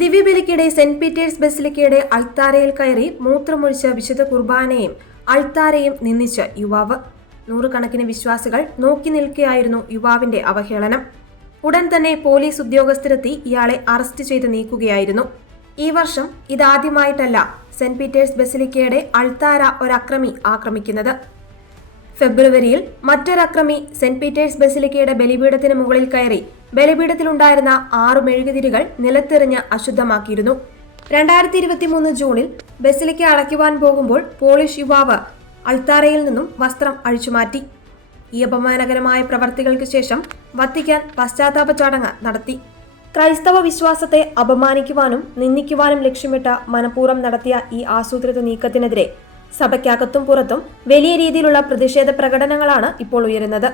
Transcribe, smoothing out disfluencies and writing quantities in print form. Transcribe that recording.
ദിവ്യബലിക്കിടെ saint Peter's ബസിലിക്കയുടെ അൾത്താരയിൽ കയറി മൂത്രമൊഴിച്ച വിശുദ്ധ കുർബാനയും അൾത്താരയും നിന്ദിച്ച് യുവാവ്. നൂറുകണക്കിന് വിശ്വാസികൾ നോക്കി നിൽക്കെയായിരുന്നു യുവാവിന്റെ അവഹേളനം. ഉടൻ തന്നെ പോലീസ് ഉദ്യോഗസ്ഥരെത്തി ഇയാളെ അറസ്റ്റ് ചെയ്ത് നീക്കുകയായിരുന്നു. ഈ വർഷം ഇതാദ്യമായിട്ടല്ല സെന്റ് പീറ്റേഴ്സ് ബസിലിക്കയുടെ അൾത്താര ഒരക്രമി ആക്രമിക്കുന്നത്. ഫെബ്രുവരിയിൽ മറ്റൊരക്രമി സെന്റ് പീറ്റേഴ്സ് ബസിലിക്കയുടെ ബലിപീഠത്തിന് മുകളിൽ കയറി ബലിപീഠത്തിലുണ്ടായിരുന്ന 6 മെഴുകുതിരികൾ നിലത്തെറിഞ്ഞ് അശുദ്ധമാക്കിയിരുന്നു. 2023 ജൂണിൽ ബസിലിക്ക അടയ്ക്കുവാൻ പോകുമ്പോൾ പോളിഷ് യുവാവ് അൾത്താരയിൽ നിന്നും വസ്ത്രം അഴിച്ചുമാറ്റി. ഈ അപമാനകരമായ പ്രവർത്തികൾക്ക് ശേഷം വത്തിക്കാൻ പശ്ചാത്താപ ചടങ്ങ് നടത്തി. ക്രൈസ്തവ വിശ്വാസത്തെ അപമാനിക്കുവാനും നിന്ദിക്കുവാനും ലക്ഷ്യമിട്ട മനഃപൂർവ്വം നടത്തിയ ഈ ആസൂത്രിത നീക്കത്തിനെതിരെ സഭയ്ക്കകത്തും പുറത്തും വലിയ രീതിയിലുള്ള പ്രതിഷേധ പ്രകടനങ്ങളാണ് ഇപ്പോൾ ഉയരുന്നത്.